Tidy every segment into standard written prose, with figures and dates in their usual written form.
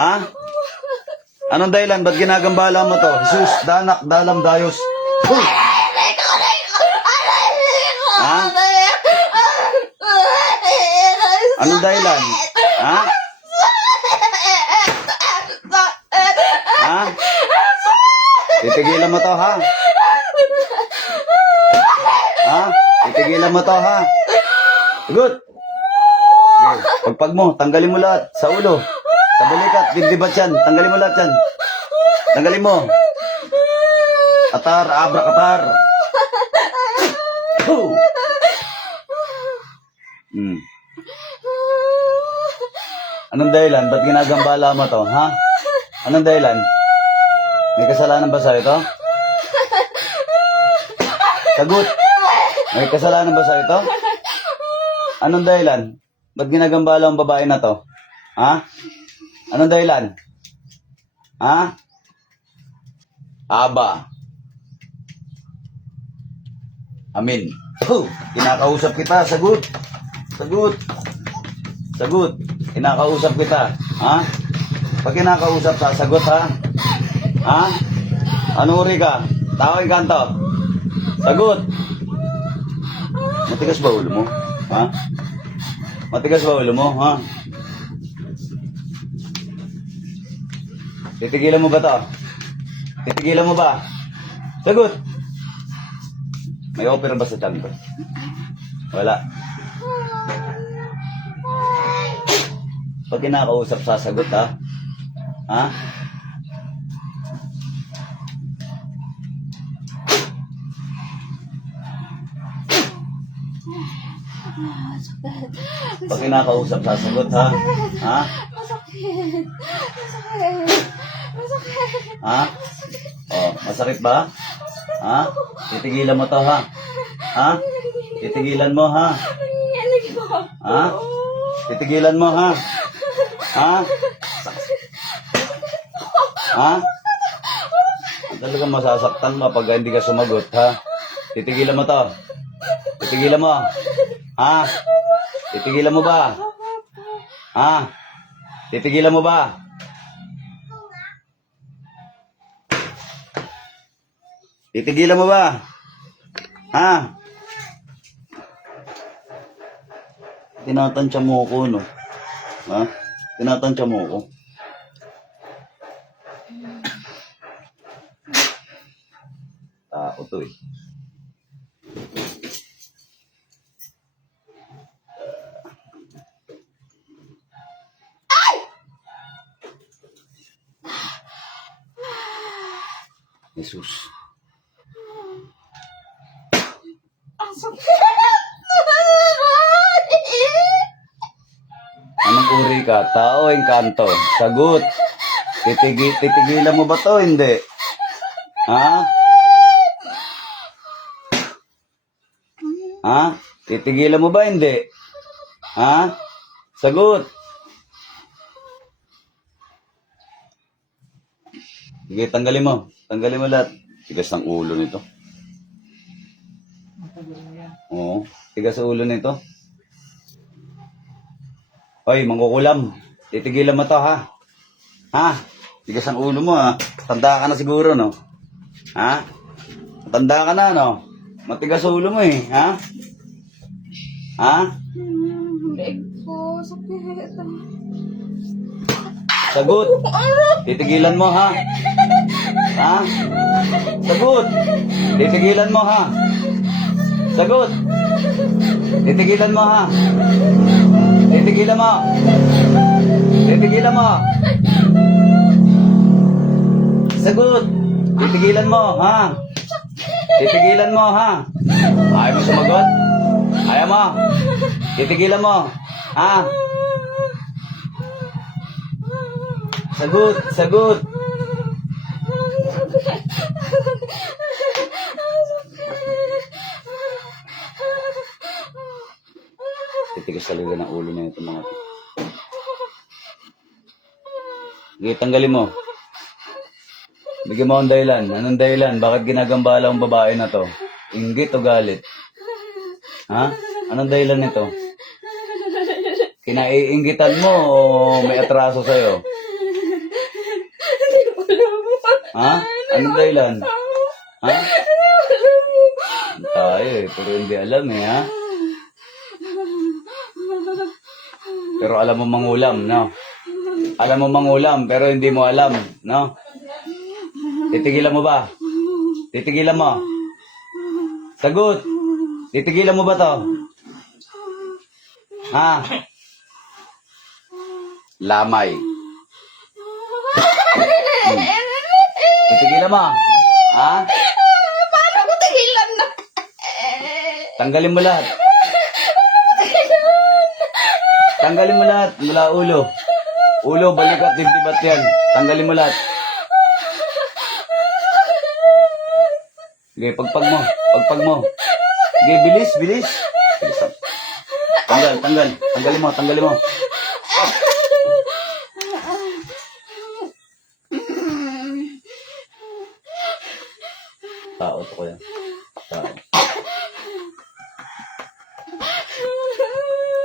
Ha? Anong dahilan? Ba't ginagambala mo to? Jesus, danak, dalam, dayos. Uy! Ha? Anong dahilan? Ha? Ha? Titigilan mo to, ha? Ha? Titigilan mo to, ha? Good. Okay. Pagpag mo, tanggalin mo lahat. Sa ulo. Sa balikat, dindibat yan. Tanggalin mo lahat yan. Tanggalin mo. Atar, abra, katar. Oh. Anong dahilan? Ba't ginagambala mo to, ha? Anong dahilan? May kasalanan ba sa ito? Sagot. May kasalanan ba sa ito? Anong dahilan? Ba't ginagambala ang babae na to? Ha? Anong dahilan? Ha? Aba. Amin. Kinakausap kita. Sagot. Sagot. Sagot. Kinakausap kita. Ha? Pag kinakausap, sasagot, ha? Ha? Ano uri ka? Tao yung kanto. Sagot. Matigas ba ulo mo? Ha? Matigas ba ulo mo? Ha? Titigilan mo ba to? Titigilan mo ba? Sagot. May opera ba sa tiyan ko? Wala. Pag kinakausap, sasagot, ha? Ha? Pag kinakausap, sasagot, ha? Ha? Masakit. Masakit. Masakit. Ha? Oh, masakit ba? Ha? Titigilan mo to, ha? Ha? Titigilan mo, ha? Nanginginig po. Ha? Titigilan mo, ha? Ha? Ha? Talagang masasaktan mo pag hindi ka sumagot, ha? Titigilan mo to. Titigilan mo. Ha? Titigilan mo ba? Ha? Titigilan mo ba? Titigilan mo ba? Ha? Tinatansya mo ako, no? Ha? Tinatansya mo ako. Tao to, eh. Jesus. Ang sakit. Anong uri ka? Tao o engkanto? Sagot. Titigilan mo ba to? Hindi. Ha? Ha? Titigilan mo ba? Hindi. Ha? Sagot. Sige, tanggalin mo. Tanggalin mo lahat. Tigas ng ulo nito. Oo. Tigas ang ulo nito. Hoy, mangkukulam. Titigilan mo to, ha? Ha? Tigas ang ulo mo, ha? Tanda ka na siguro, no? Ha? Tanda ka na, no? Matigas ang ulo mo, eh. Ha? Ha? Leg po. Sakit. Sagot. Titigilan mo, ha? Ha? Sagot. Titigilan mo, ha? Sagot. Titigilan mo, ha? Titigilan mo. Titigilan mo. Sagot. Titigilan mo, ha? Titigilan mo, ha? Ayaw mo sumagot? Ayaw mo? Titigilan mo, ha? Sagot, sagot. Titigas talaga ng ulo na ito mga to. Sige, tanggalin mo. Bigyan mo ang dahilan. Anong dahilan? Bakit ginagambala ang babae na to? Inggit o galit? Ha? Anong dahilan nito? Kinaiinggitan mo o may atraso sa'yo? Ha? Anong dahilan? Ha? Tayo eh, pero hindi alam eh, ha? Pero alam mo mangulam, no? Alam mo mangulam, pero hindi mo alam, no? Titigilan mo ba? Titigilan mo? Sagot! Titigilan mo ba to? Ha? Lamay. Titigilan mo? Ha? Paano ko tigilan na? Tanggalin mo lahat. Tanggalin mo lahat mula ulo. Ulo, balikat, dibdibat yan. Tanggalin mo lahat. Sige, pagpag mo. Pagpag mo. Sige, bilis, bilis. Tanggal, tanggal. Tanggalin mo, tanggalin mo. Tao to ko yan. Tao.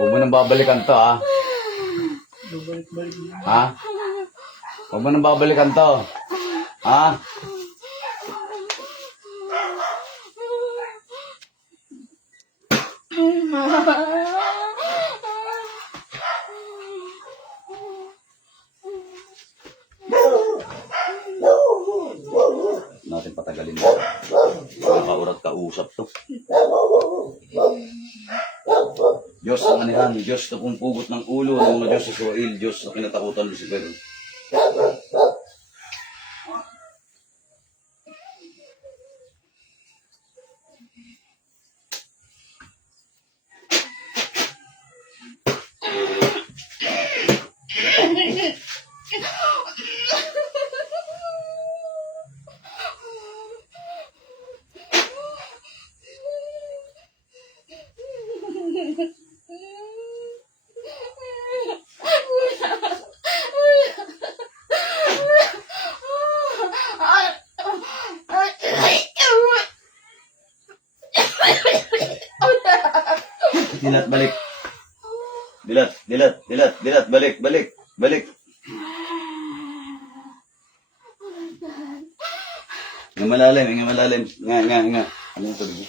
Huwag mo nang babalikan to, ha? Ha? Huwag mo nang babalikan to. Ha? Natin patagalin mo. Nakaurat kausap to. Diyos ang anihan, Diyos na pumpugot ng ulo ng mga Diyos sa Israel, Diyos na kinatakutan ng Lucifer. Dilat, balik. Dilat, dilat, dilat, dilat, balik, balik, balik. Nga malalim, nga malalim. Nga. Ano yung sabi?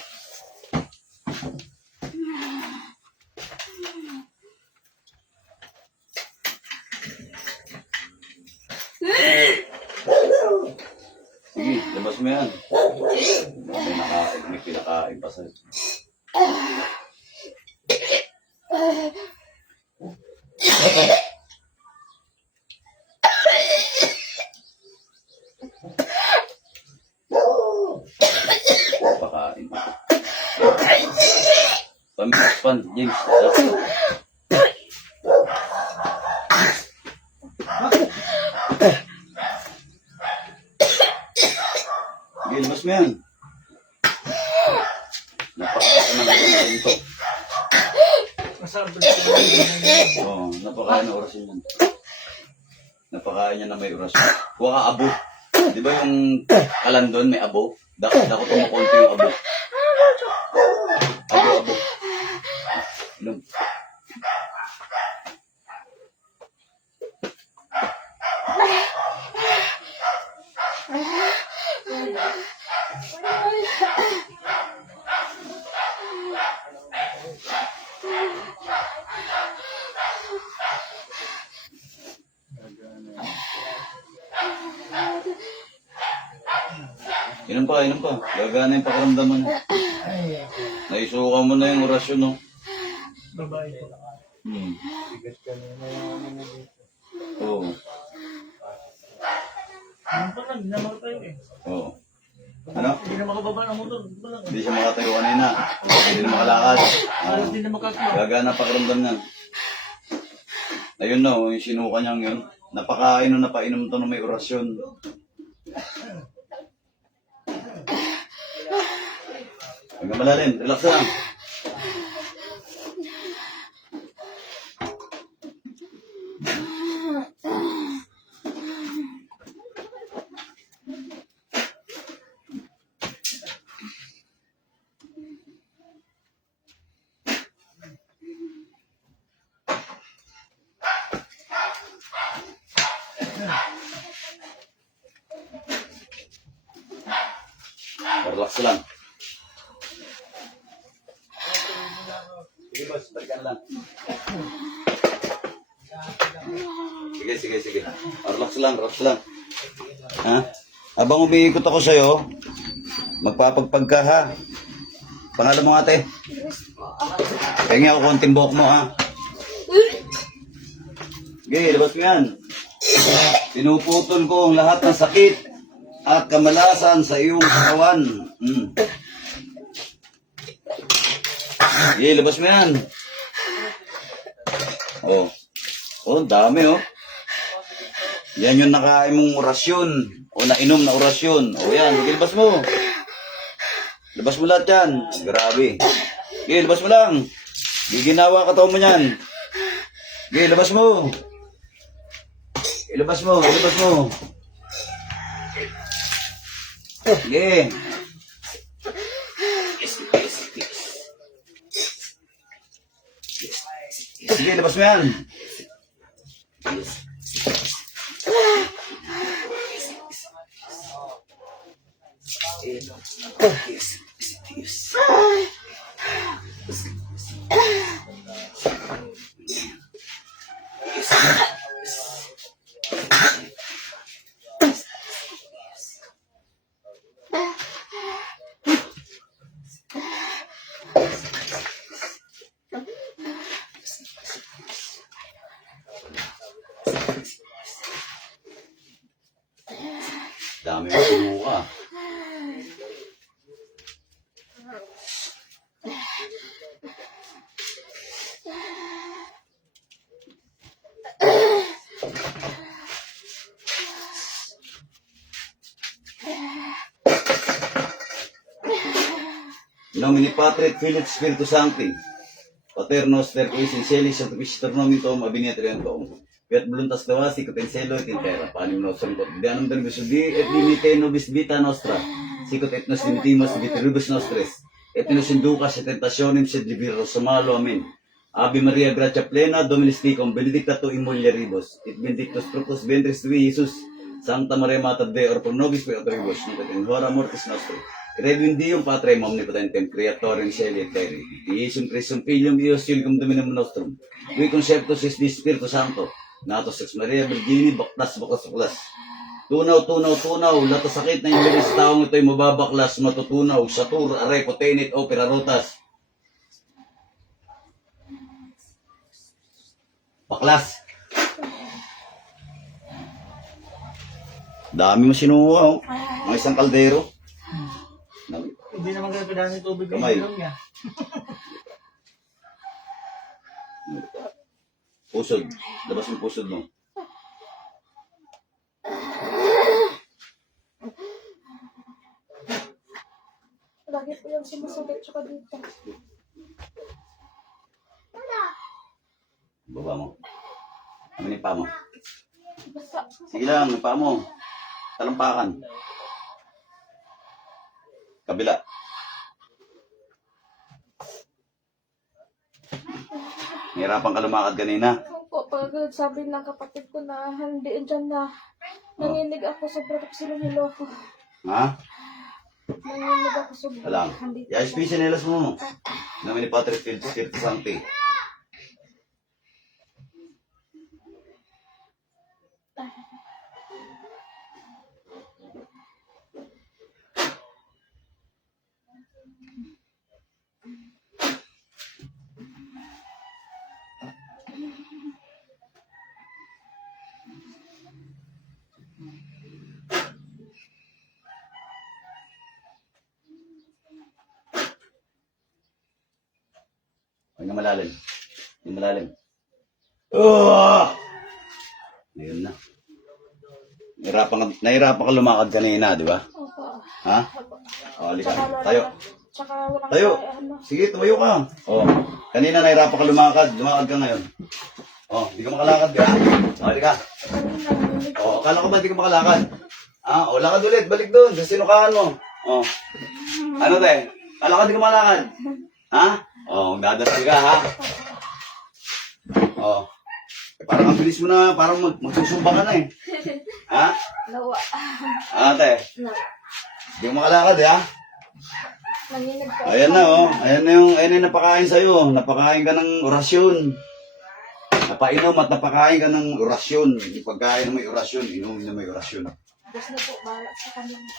Sige, labas mo yan. May pinakain pa sa'yo. Pakain. Pamilis pan, James. Sige, labas mo yan. Napakain ito. Oo, napakain na orasyon yan. Napakain niya na may orasyon. Kuha ka abo. Di ba yung kalandon may abo? Dako tumukonti yung abo. Abo. Inom. Inom pa. Gagana yung pakiramdam mo na. Naisuka mo na yung orasyon, no? Babae ko. Bigat ka na yung dito. Oo. Ano pa lang, naman tayo eh. Oo. Ano? Hindi na makababa ng motor. Hindi siya makatayo kanina. Hindi na makalakad. Parang hindi na makakita. Gagana pakiramdam niyan. Ayun na, yung sinuka niyang yun. Napainom to na may orasyon. Huwag malalim, relax lang. Relax lang. Sige, boss. Balikan na lang. Sige. Relax lang. Ha? Habang umiikot ako sa'yo, magpapagpag ka, ha? Pangalan mo, ate? Pahingi ako konting buhok mo, ha? Sige, labas mo yan. Pinuputol ko ang lahat ng sakit at kamalasan sa iyong katawan. Sige, labas mo yan. Ang dami, oh. Yan yung nakain mong orasyon o nainom na orasyon. Yan, sige, labas mo. Labas mo lahat yan. Grabe. Sige, labas mo lang. Giginawa ka mo yan. Sige, labas mo. Ilabas mo. Sige. Sige, labas mo yan. Dami mo sinuka. Nomini Patri et Filii et Spiritus Sancti. Pater noster qui in celis et visitor nomen tuum abinetrium tuum. Fiat voluntas tua sicut in cielo et in terra. Panem nostrum quotidianum debis hodie et dimite nobis vita nostra. Sicut et nos dimitimus vitiribus nostris. Et nos inducas et tentationem sed libera malo. Amen. Ave Maria gratia plena Dominus tecum benedicta tu in mulieribus et benedictus fructus ventris tui Iesus. Sancta Maria Mater Dei ora pro nobis peccatoribus nunc et in hora mortis nostri. Credo in Deum Patrem omnipotentem creatorem caeli et terrae. Iesum Christum Filium Deus Unicum Dominum nostrum. Qui conceptus est Spiritus Sancto. Natos ex Maria Virgini baklas. Tunaw, lahat ng sakit na yung sa taong ito'y mababaklas, matutunaw, satur, aray, potenit, opera, rotas. Baklas. Dami mo sinuha, oh. Mga isang kaldero. Hindi naman ganito dami tubig Kamay. yung ilong niya. Pusod. Labas yung pusod mo. Lagi po yung sumasakit tsaka dito. Baba mo. Amin yung paa mo. Basta. Sige lang, yung paa mo. Talampakan. Kabila. Nahirapan ka lumakad kanina. Opo, pag sabi ng kapatid ko na hindi dyan na nanginig ako sobra kasi lumilo ako. Ha? Nanginig ako sobra. Alam. Hindi ko Yais pisinelas mo. Namin ni Patrick Field, Spiritus Sancti. Huwag na malalim. Yung malalim. Ayun na. Nahirapan ka lumakad kanina, di ba? Opo. Ha? O, halika. Tayo. Tsaka walang Tayo. ano. Sige, tumayo ka. O, kanina nahirapan ka lumakad. Lumakad ka ngayon. O, di ka makalakad ka. O, halika. Nanginig ako. O, akala ko ba di ka makalakad? O, lakad ulit. Balik doon. Sa sinukaan mo. O. Ano tayo? Akala ko di ka makalakad. Ha? O, dadasal ka, ha? O. Parang ang bilis mo na, parang magsusumba ka na eh. Ha? Nawa. Ate, Nawa. di ka makalakad, ha? Nanginig po. Ayan na, oh. Ayan na yung napakain sa'yo. Napakain ka ng orasyon. Napainom at napakain ka ng orasyon. Yung pagkain na may orasyon, inumin na may orasyon. Diyos na po, bahala sa kanila.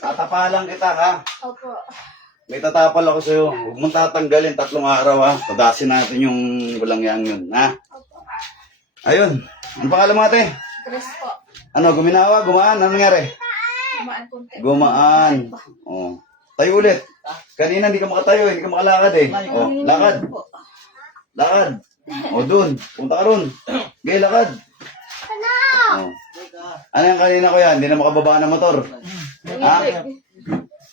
Tatapalan kita, ha? Opo. May tatapal ako sa'yo. Huwag mong tatanggalin 3 araw, ha? Padasin natin yung walang yang yun, ha? Opo. Ayun. Ano pangalan mo, ate? Grace po. Ano, guminawa? Gumaan? Ano nangyari? Kumaan konti. Gumaan. Oh. Tayo ulit. Kanina hindi ka makatayo, hindi ka makalakad eh. Oh, lakad. Po. Lakad. O dun. Punta ka ron. Gay, lakad. Oh. Ano yung kanina ko yan? Hindi na makababa ng motor. Nanginig.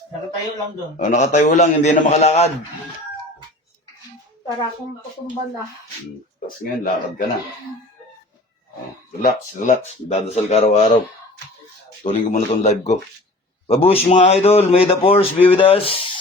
Nakatayo lang doon. O, nakatayo lang, hindi na makalakad. Para akong tutumba na. Tapos ngayon, lakad ka na. Oh, relax, relax. Dadasal ka araw-araw. Tuloy ko muna itong live ko. Babush mga idol, may the force be with us.